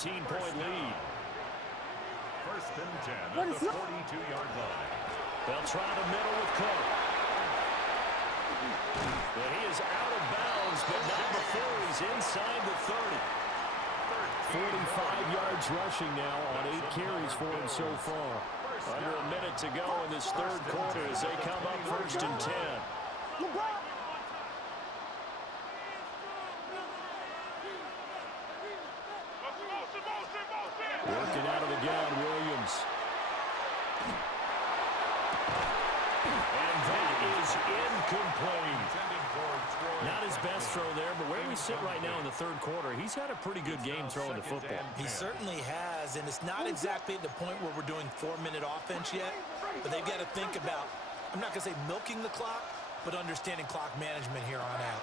15-point lead. First and 10 at the 42-yard line. They'll try the middle with Cook. And he is out of bounds, but not before he's inside the 30. 45 yards rushing now on 8 carries for him so far. Under a minute to go in this third quarter as they come up first and 10. Working out of the gun, Williams. And that is incomplete. Not his best throw there, but where we sit right now in the third quarter, he's had a pretty good game throwing the football. He certainly has, and it's not exactly at the point where we're doing 4-minute offense yet, but they've got to think about, I'm not going to say milking the clock, but understanding clock management here on out.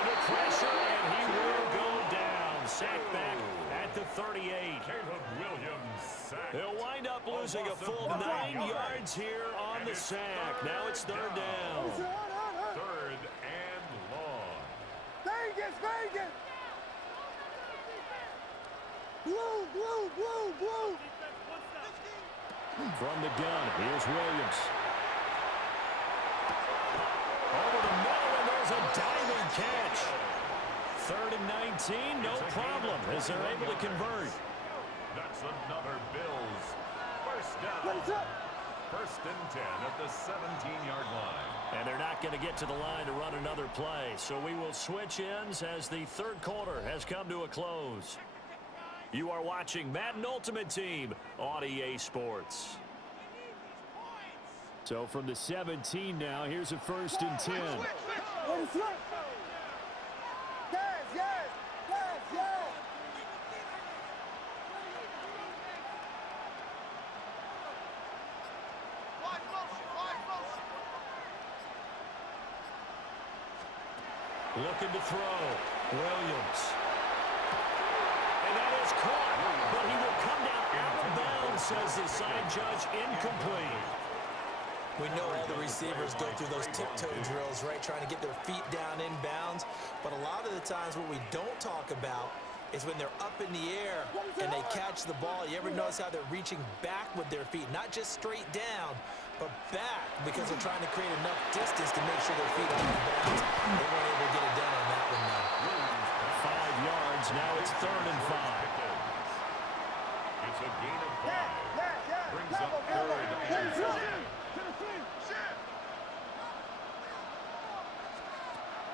Under pressure, and he will go down. Sacked back at the 38. Caleb Williams sacked. They'll wind up losing a full 9 yards here on the sack. Now it's third down. Third and long. Vegas! Blue! From the gun, here's Williams. Over the middle, and there's a diving catch. Third and 19, no problem, as they're able to convert. That's another Bills first down. First and 10 at the 17-yard line. And they're not going to get to the line to run another play, so we will switch ends as the third quarter has come to a close. You are watching Madden Ultimate Team on EA Sports. So from the 17 now, here's a first and 10. Yes! Looking to throw. Williams. And that is caught, but he will come down out of bounds, says the side judge. Incomplete. We know all the receivers go through those tiptoe drills, right, trying to get their feet down in bounds. But a lot of the times what we don't talk about is when they're up in the air and they catch the ball. You ever notice how they're reaching back with their feet, not just straight down, but back, because they're trying to create enough distance to make sure their feet are in bounds. They weren't able to get it done on that one, though. 5 yards. Now it's third and 5. It's a gain of 5. Brings up third and 10.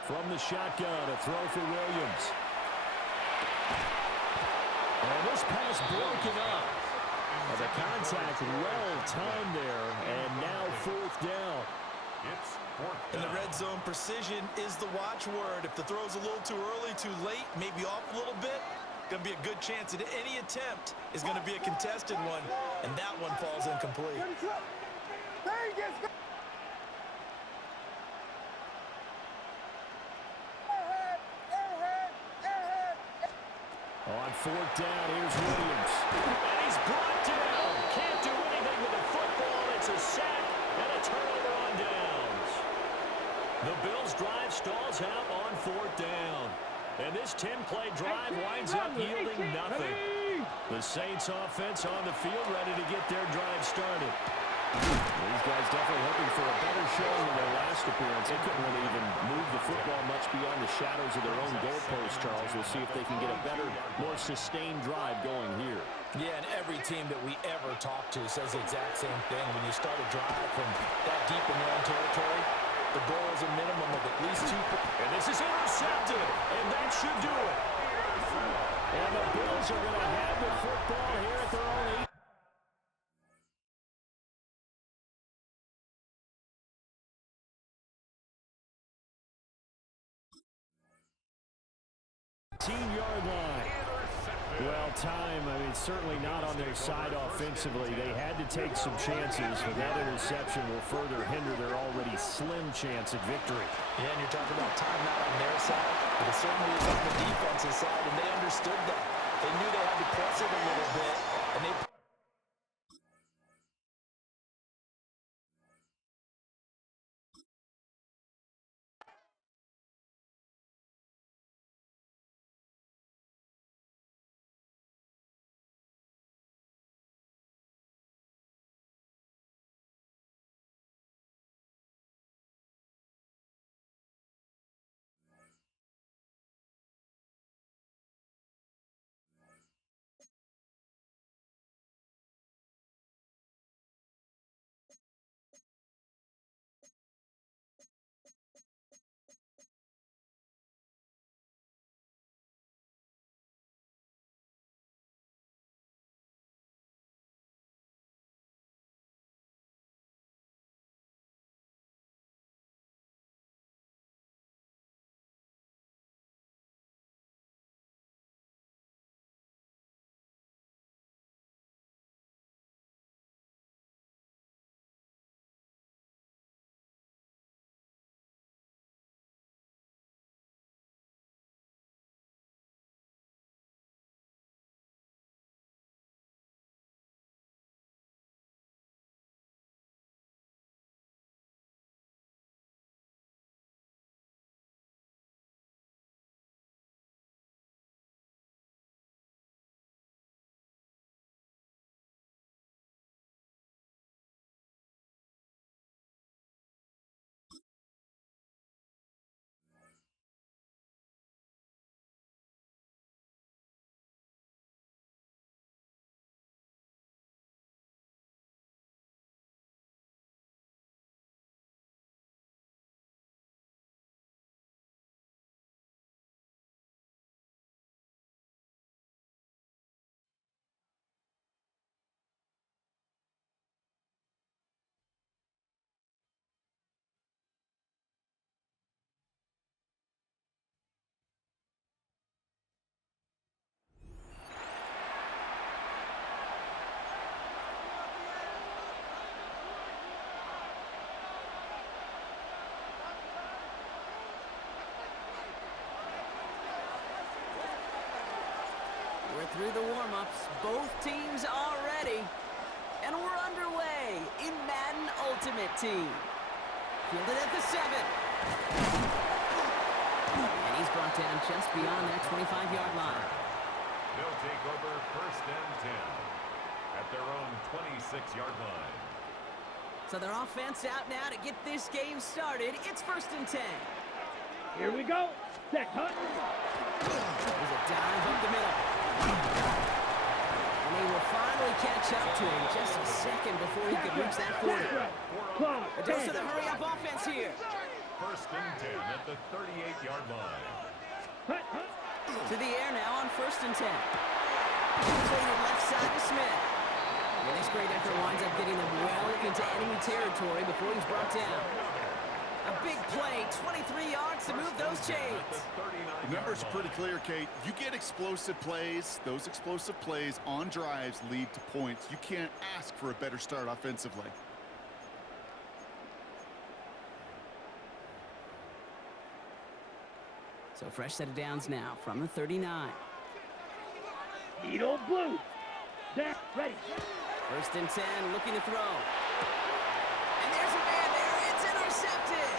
From the shotgun, a throw for Williams. And this pass broken up. And the contact well-timed there, and now fourth down. It's fourth In down. the red zone, precision is the watchword. If the throw's a little too early, too late, maybe off a little bit, going to be a good chance that any attempt is going to be a contested one, and that one falls incomplete. On fourth down, here's Williams. And he's brought down. Can't do anything with the football. It's a sack and a turnover on downs. The Bills' drive stalls out on fourth down. And this 10-play drive winds up yielding nothing. The Saints offense on the field ready to get their drive started. These guys definitely hoping for a better showing in their last appearance. They couldn't really even move the football much beyond the shadows of their own goalpost, Charles. We'll see if they can get a better, more sustained drive going here. Yeah, and every team that we ever talk to says the exact same thing. When you start a drive from that deep in their own territory, the goal is a minimum of at least 2. And this is intercepted, and that should do it. And the Bills are going to have the football here at their own 8. Yard line. Well, time, I mean, certainly not on their side offensively. They had to take some chances, but that interception will further hinder their already slim chance at victory. Yeah, and you're talking about time not on their side, but it certainly was on the defensive side, and they understood that. They knew they had to press it a little bit, and they We're through the warm-ups. Both teams are ready. And we're underway in Madden Ultimate Team. Fielded at the 7. And he's brought down just beyond that 25-yard line. They'll take over 1st and 10 at their own 26-yard line. So their offense out now to get this game started. It's 1st and 10. Here we go. Set, cut. There's a dive up the middle. And they will finally catch up to him just a second before he could reach that 40. A dose of the hurry-up offense here. 1st and 10 at the 38-yard line. To the air now on 1st and 10. Completed left side to Smith. And this great effort winds up getting them well into enemy territory before he's brought down. A big play, 23 yards to move those chains. The numbers are pretty clear, Kate. You get explosive plays. Those explosive plays on drives lead to points. You can't ask for a better start offensively. So fresh set of downs now from the 39. Needle blue. Set, ready. 1st and 10, looking to throw. And there's a man there. It's intercepted.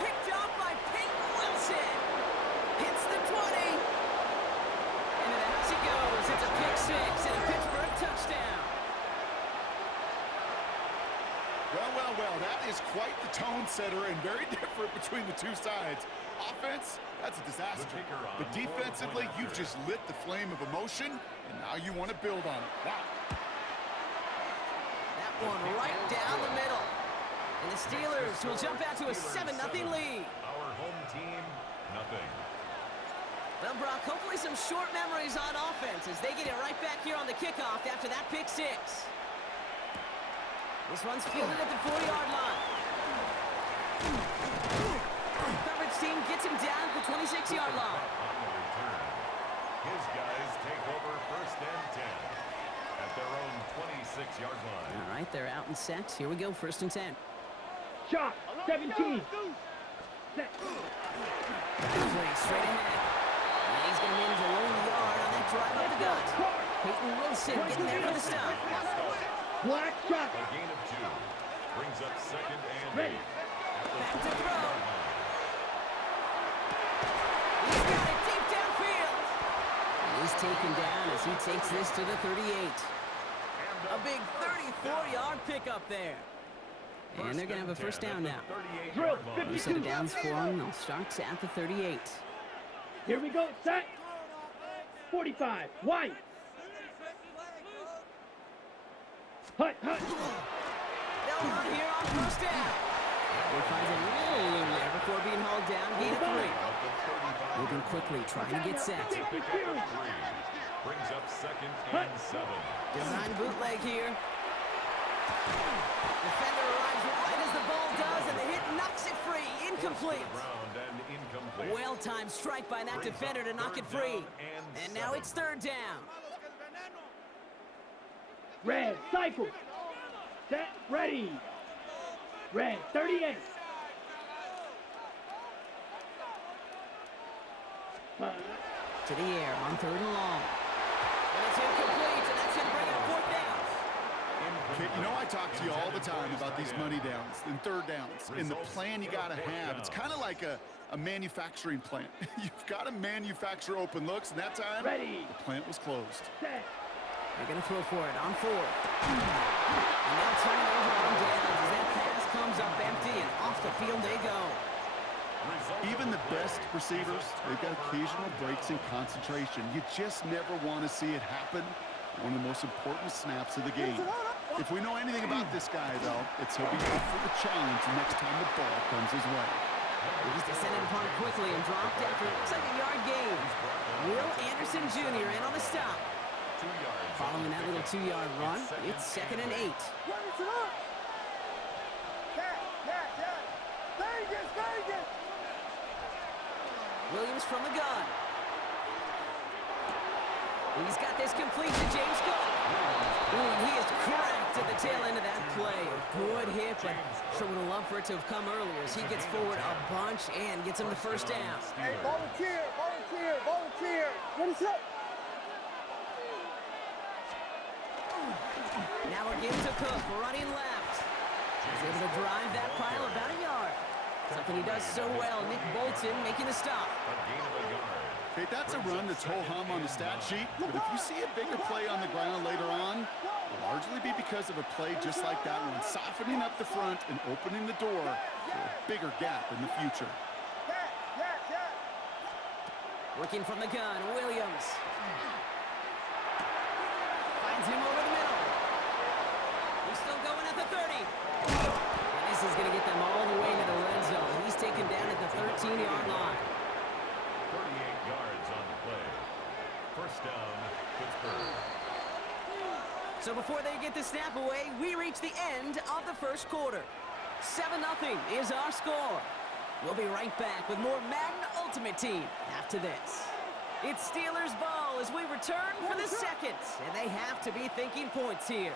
Picked off by Peyton Wilson. Hits the 20. And to the house he goes. It's a pick 6 and a Pittsburgh touchdown. Well, that is quite the tone setter and very different between the two sides. Offense, that's a disaster. But defensively, you've just lit the flame of emotion, and now you want to build on it. Wow. That one right down the middle. And the Steelers will jump out to a 7-0 lead. Our home team, nothing. Well, Brock, hopefully some short memories on offense as they get it right back here on the kickoff after that pick 6. This one's fielded at the 40-yard line. Coverage team gets him down at the 26-yard line. On the return, his guys take over 1st and 10 at their own 26-yard line. All right, they're out in sets. Here we go, 1st and 10. Shot, 17. Set. Play straight ahead. And he's going to manage a low yard on that drive up the gut. Peyton Wilson getting there for the stop. Black shot. A gain of 2 brings up 2nd and 8. Ready. Back to throw. He's got it deep downfield. And he's taken down as he takes this to the 38. A big 34-yard pickup there. And they're going to have a 1st down now. Drill, New set of downs for them. They'll start at the 38. Here we go. Set. 45. White. Hut. They'll run here on 1st down. He finds a little room there before being hauled down. Gain of 3. Moving quickly, trying to get set. Brings up 2nd and 7. Design bootleg here. Defender arrives right as the ball does, and the hit knocks it free. Incomplete. Round and incomplete. Well-timed strike by that defender to knock it free. And now it's 3rd down. Red, cycle. Set, ready. Red, 38. To the air on 3rd and long. And it's incomplete, and that's going to bring up 4th down. Kate, you know I talk to you all the time about these money downs and 3rd downs. And the plan you got to have, it's kind of like a manufacturing plant. You've got to manufacture open looks, and that time, Ready. the plant was closed. Set. They're going to throw for it on 4th. And they'll turn it over on downs as that pass comes up empty, and off the field they go. Even the best receivers, they've got occasional breaks in concentration. You just never want to see it happen. One of the most important snaps of the game. If we know anything about this guy, though, it's he'll be up for the challenge next time the ball comes his way. He's descended upon quickly and dropped after it looks like a yard gain. Will Anderson Jr. in on the stop. 2 yards. Following that little 2-yard run, it's 2nd and 8. Vegas. Williams from the gun. He's got this complete to James Cook. And he is cracked at the tail end of that play. A good hit, but sure would have loved for it to have come earlier as he gets forward a bunch and gets him the 1st down. Hey, volunteer. What is up? Now we're getting to Cook, running left. He's able to drive that pile about a yard. Something he does so well. Nick Bolton making the stop. A gain of a yard. Okay, that's a run that's ho-hum on the stat sheet, but if you see a bigger play on the ground later on, it'll largely be because of a play just like that one, softening up the front and opening the door for a bigger gap in the future. Working from the gun, Williams. Finds him over the middle. He's still going at the 30. And this is going to get them all the way to the red zone. He's taken down at the 13-yard line. 38 yards on the play. First down, Pittsburgh. So before they get the snap away, we reach the end of the first quarter. 7-0 is our score. We'll be right back with more Madden Ultimate Team after this. It's Steelers ball as we return for the second, and they have to be thinking points here.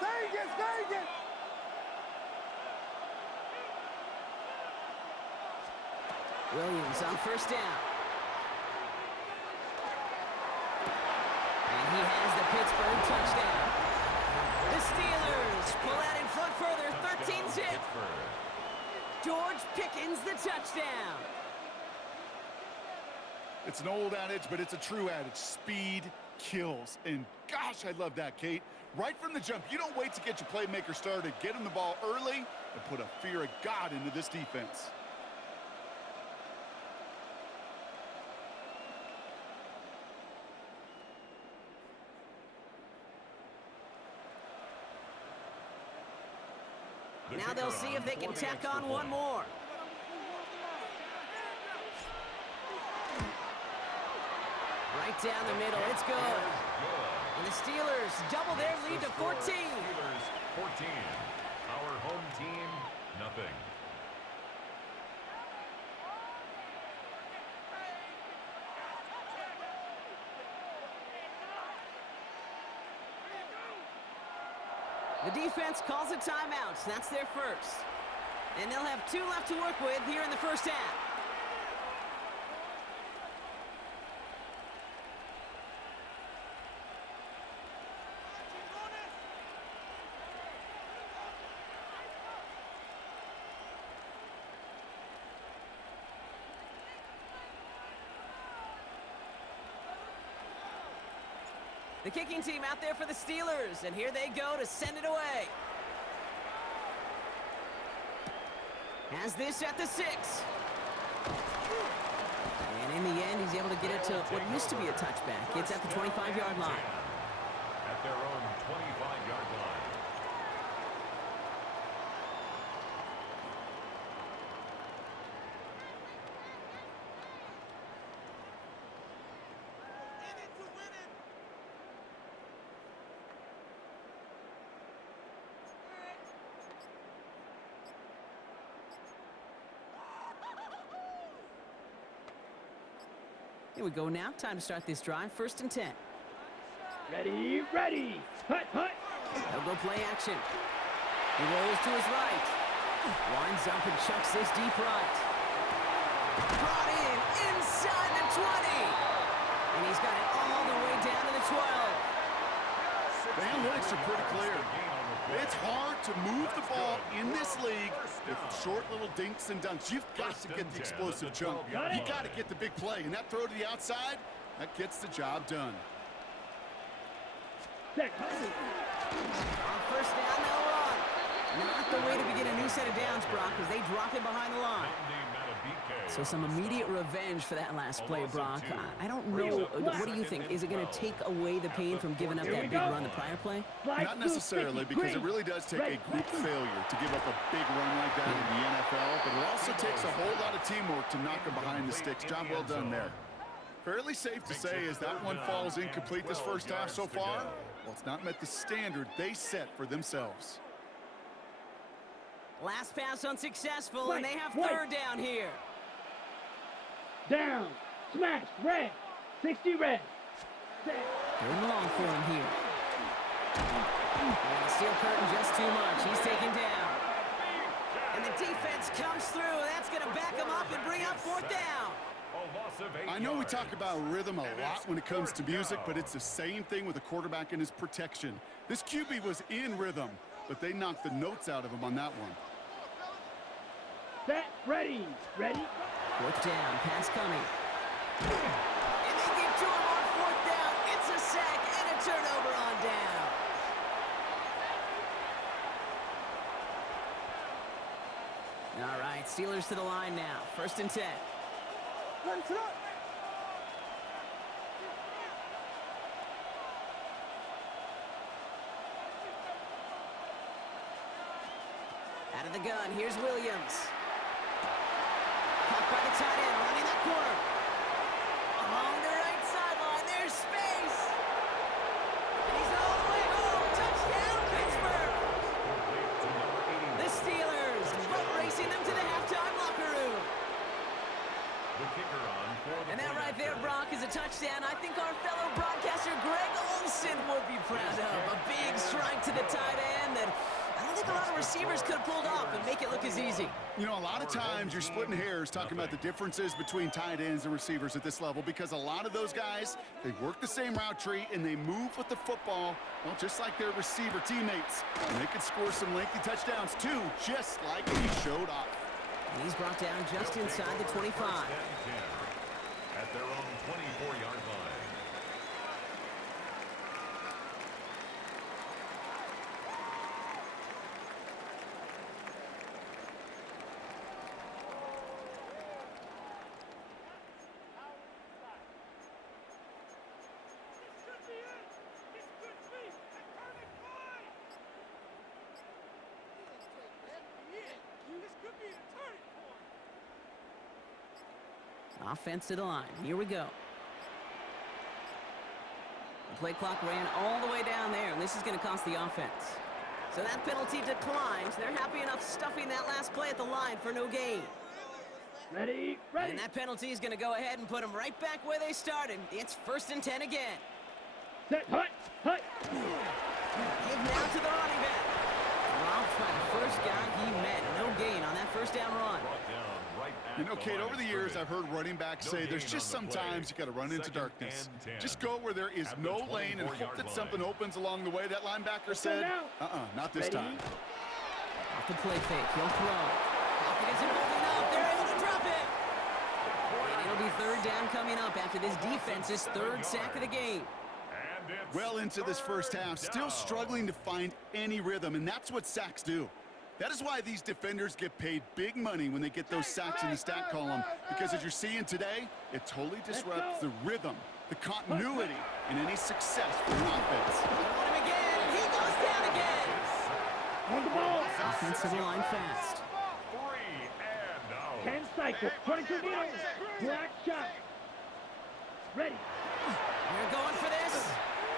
Vegas! Williams on first down. And he has the Pittsburgh touchdown. The Steelers pull out in front further, 13-zip. George Pickens the touchdown. It's an old adage, but it's a true adage. Speed kills. And gosh, I love that, Kate. Right from the jump, you don't wait to get your playmaker started. Get him the ball early and put a fear of God into this defense. Now they'll see if they can tack on one more. Right down the middle, it's good. And the Steelers double their lead to 14. Steelers 14. Our home team, nothing. The defense calls a timeout. That's their first. And they'll have 2 left to work with here in the first half. The kicking team out there for the Steelers, and here they go to send it away. Has this at the 6. And in the end, he's able to get it to what used to be a touchback. It's at the 25-yard line. At their own 25-yard line. Here we go now. Time to start this drive. 1st and 10. Ready! Hut! They'll go play action. He rolls to his right. Winds up and chucks this deep right. Brought in inside the 20. And he's got it all the way down to the 12. The analytics are pretty clear. It's hard to move the ball in this league with short little dinks and dunks. You've got to get the explosive jump. You got to get the big play. And that throw to the outside, that gets the job done. On first down, they'll run. Not the way to begin a new set of downs, Brock, as they drop it behind the line. So some immediate revenge for that last play, Brock. I don't know. What do you think? Is it going to take away the pain from giving up that big run the prior play? Not necessarily, because it really does take a group failure to give up a big run like that in the NFL, but it also takes a whole lot of teamwork to knock them behind the sticks. Job well done there. Fairly safe to say as that one falls incomplete this first half so far, well, it's not met the standard they set for themselves. Last pass unsuccessful, and they have 3rd down here. Down! Smash! Red! 60 red! Going long for him here. And the steel curtain just too much. He's taken down. And the defense comes through. That's going to back him up and bring up 4th down. loss of 8 I know we yards. talk about rhythm a And lot it's when it comes to 4th music, but down. it's the same thing with a quarterback and his protection. This QB was in rhythm, but they knocked the notes out of him on that one. Set, ready, ready. 4th down, pass coming. And they get to him on 4th down. It's a sack and a turnover on down. All right, Steelers to the line now. 1st and 10. Out of the gun, here's Williams. Caught by the tight end, running that corner. Along the right sideline, there's space. And he's all the way home. Touchdown, Pittsburgh. The Steelers boat racing them to the halftime locker room. The kicker on for the And that point right there, after. Brock, is a touchdown I think our fellow broadcaster Greg Olson would be proud of. A big strike to the tight end that I don't think a lot of receivers could have pulled off and make it look as easy. You know, a lot of times you're splitting hairs talking about the differences between tight ends and receivers at this level because a lot of those guys, they work the same route tree and they move with the football, well, just like their receiver teammates. And they could score some lengthy touchdowns too, just like he showed off. And he's brought down just inside the 25. First and 10 at their own 24-yard line. Offense to the line. Here we go. The play clock ran all the way down there, and this is going to cost the offense. So that penalty declines. They're happy enough stuffing that last play at the line for no gain. Ready, ready. And that penalty is going to go ahead and put them right back where they started. It's 1st and 10 again. Set, hut, hut. Give now to the running back. Robbed by the first guy he met. No gain on that 1st down run. Brought down right at You know, the Kate, line over of the years, scrimmage. I've heard running backs No say there's gain just on the play. sometimes you got to run into 2nd darkness. and 10. Just go where there is At the no lane and 24-yard hope that line. something opens along the way. That linebacker go said, now. not this Ready? time. Off the play fake. He'll throw. Pocket isn't holding up. They're able to drop it. And it'll be 3rd down coming up after this defense's 3rd sack of the game. And it's Well into this first half, still down. struggling to find any rhythm, and that's what sacks do. That is why these defenders get paid big money when they get those sacks in the stat column, because as you're seeing today, it totally disrupts the rhythm, the continuity, and any success for an offense. They want him again, and he goes down again. On the ball. Offensive line fast. 3 and out. 10 cycle. 22 meters. Black shot. Ready. They're going for this.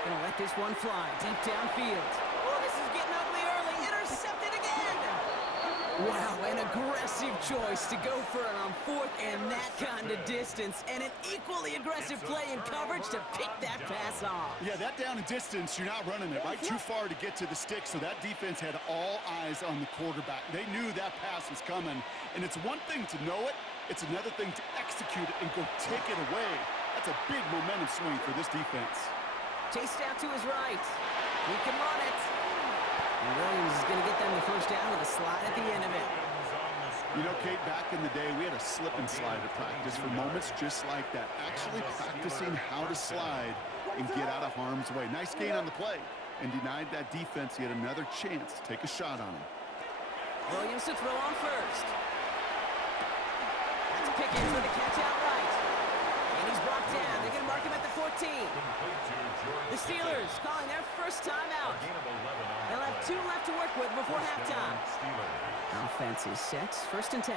Gonna let this one fly deep downfield. Oh, this is getting ugly early. Intercepted again. Wow, an aggressive choice to go for it on 4th and that kind of distance, and an equally aggressive play in coverage to pick that pass off. Yeah, that down and distance, you're not running it right too far to get to the stick, so that defense had all eyes on the quarterback. They knew that pass was coming, and it's one thing to know it, it's another thing to execute it and go take it away. That's a big momentum swing for this defense. Chased out to his right. He can run it. And Williams is going to get them the 1st down with a slide at the end of it. You know, Kate, back in the day, we had a slip and slide at practice for moments just like that. Actually practicing how to slide and get out of harm's way. Nice gain on the play, and denied that defense yet another chance to take a shot on him. Williams to throw on 1st. That's Pickens with a catch out right. And he's brought down. They're going to mark him at the 14. The Steelers calling their 1st time out. They'll have 2 left to work with before halftime. Offense is set. 1st and 10.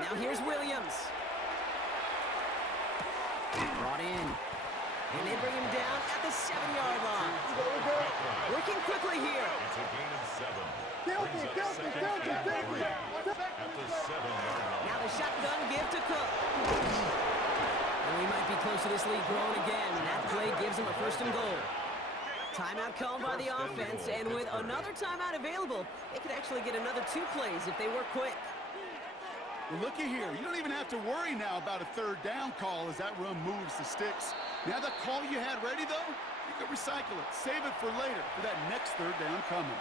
Now here's Williams. Brought in. And they bring him down at the 7-yard line. Working quickly here. It's a gain of 7. Brings up 2nd and 3 at the 7-yard line. Now the shotgun give to Cook. And we might be close to this lead growing again. And that play gives them a 1st and goal. Timeout called by the offense, and with another timeout available, they could actually get another 2 plays if they work quick. Well, looky here. You don't even have to worry now about a 3rd down call as that run moves the sticks. Now that call you had ready, though, you can recycle it. Save it for later for that next 3rd down coming.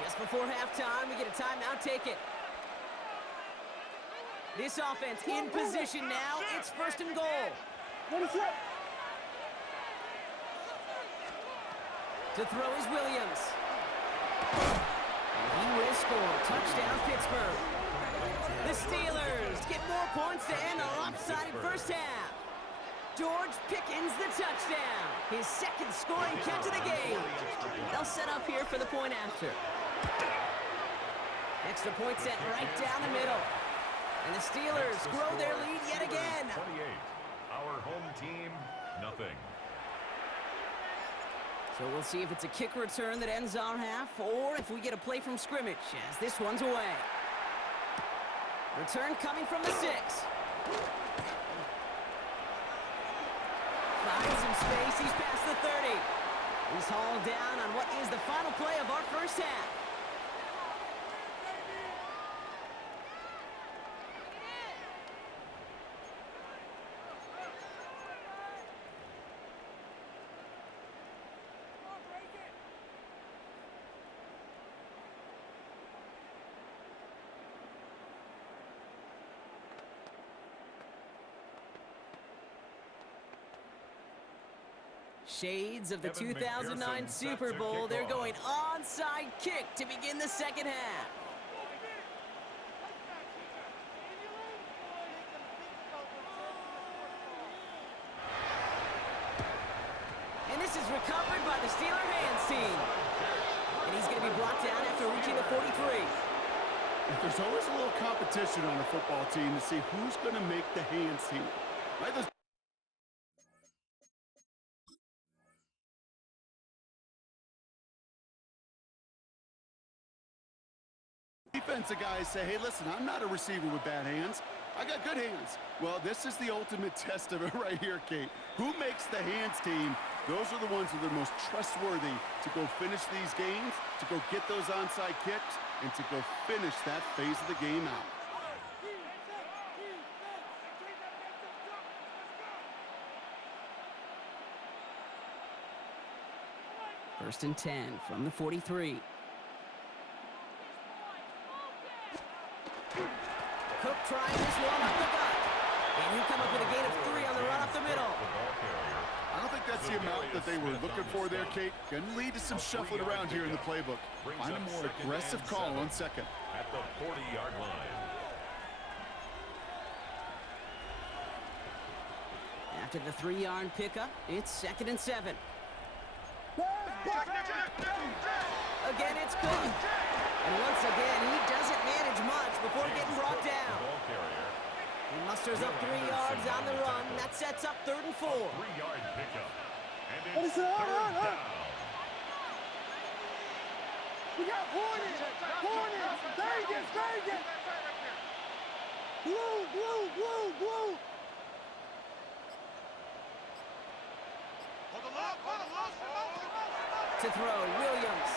Just before halftime, we get a timeout ticket. This offense in position now. It's 1st and goal. To throw is Williams. And he will score. Touchdown, Pittsburgh. The Steelers get more points to end a lopsided first half. George Pickens the touchdown. His 2nd scoring catch of the game. They'll set up here for the point after. Extra point set right down the middle. And the Steelers grow their lead yet again. 28. Our home team, nothing. So we'll see if it's a kick return that ends our half, or if we get a play from scrimmage, as this one's away. Return coming from the 6. Finds some space, he's past the 30. He's hauled down on what is the final play of our first half. Shades of the 2009 Super Bowl. They're going onside kick to begin the 2nd half. And this is recovered by the Steeler hands team. And he's going to be brought down after reaching the 43. There's always a little competition on a football team to see who's going to make the hands team. Right? Defensive guys say, hey, listen, I'm not a receiver with bad hands. I got good hands. Well, this is the ultimate test of it right here, Kate. Who makes the hands team? Those are the ones that are most trustworthy to go finish these games, to go get those onside kicks, and to go finish that phase of the game out. First and 10 from the 43. Cook trying this one up the gut. And he come up with a gain of 3 on the run up the middle. I don't think that's the amount that they were looking for there, Kate. Going to lead to some shuffling around here in the playbook. Find a more aggressive call on 2nd. At the 40-yard line. After the 3-yard pickup, it's 2nd and 7. Again, it's Cook. And once again, he doesn't manage much before getting brought down. He musters up 3 yards on the run. That sets up 3rd and 4. 3-yard pickup. And it's 3rd down. We got Hornets! Vegas! Blue! To throw, Williams.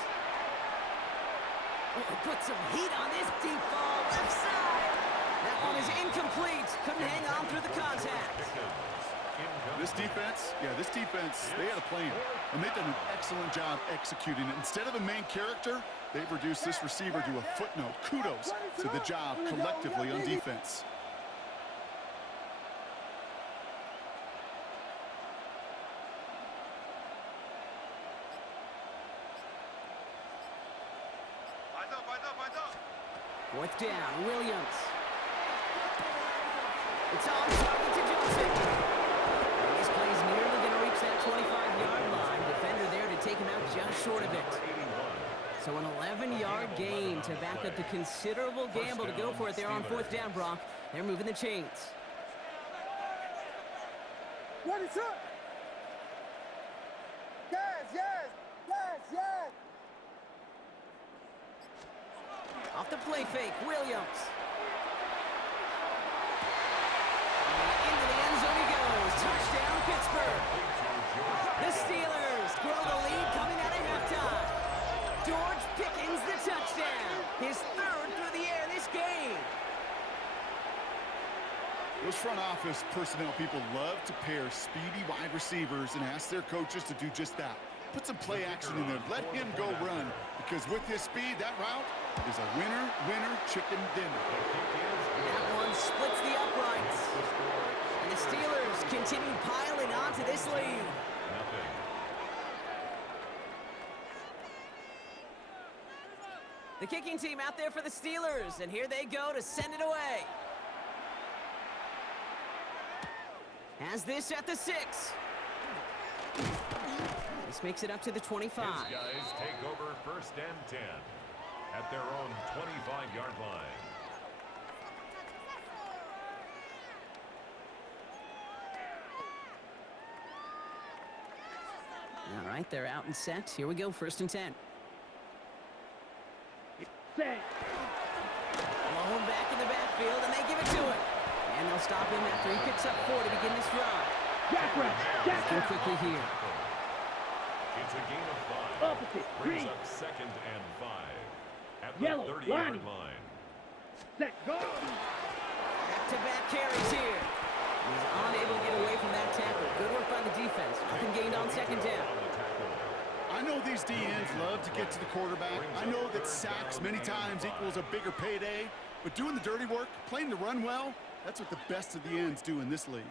Oh, put some heat on this deep ball, left side. That one is incomplete. Couldn't hang on through the contact. This defense, they had a plan, and they've done an excellent job executing it. Instead of a main character, they've reduced this receiver to a footnote. Kudos to the job collectively on defense. Fourth down, Williams. It's on target to Johnson. And this play's nearly going to reach that 25-yard line. Defender there to take him out just short of it. So an 11-yard gain to back up the considerable gamble to go for it there on 4th down, Brock. They're moving the chains. What is up? Yes! Off the play fake, Williams. And into the end zone he goes. office personnel people love to pair speedy wide receivers and ask their coaches to do just that. Put some play action in there. Let him go run, because with his speed, that route is a winner, winner, chicken dinner. That one splits the uprights. And the Steelers continue piling onto this lead. The kicking team out there for the Steelers, and here they go to send it away. Has this at the 6. This makes it up to the 25. His guys take over 1st and 10 at their own 25-yard line. All right, they're out and set. Here we go, 1st and 10. Set. Blown back in the backfield, and they give it to him. And they'll stop him after he picks up 4 to begin this drive. Jack route. Jack Looking route. quickly here. It's a gain of 5. Opposite. Brings Green. up 2nd and 5 at the Yellow. 30-yard line. Set. Go. Back-to-back carries here. He's unable to get away from that tackle. Good work by the defense. Nothing gained on 2nd down. I know these DNs love to get to the quarterback. I know that sacks many times equals a bigger payday, but doing the dirty work, playing the run well, that's what the best of the ends do in this league.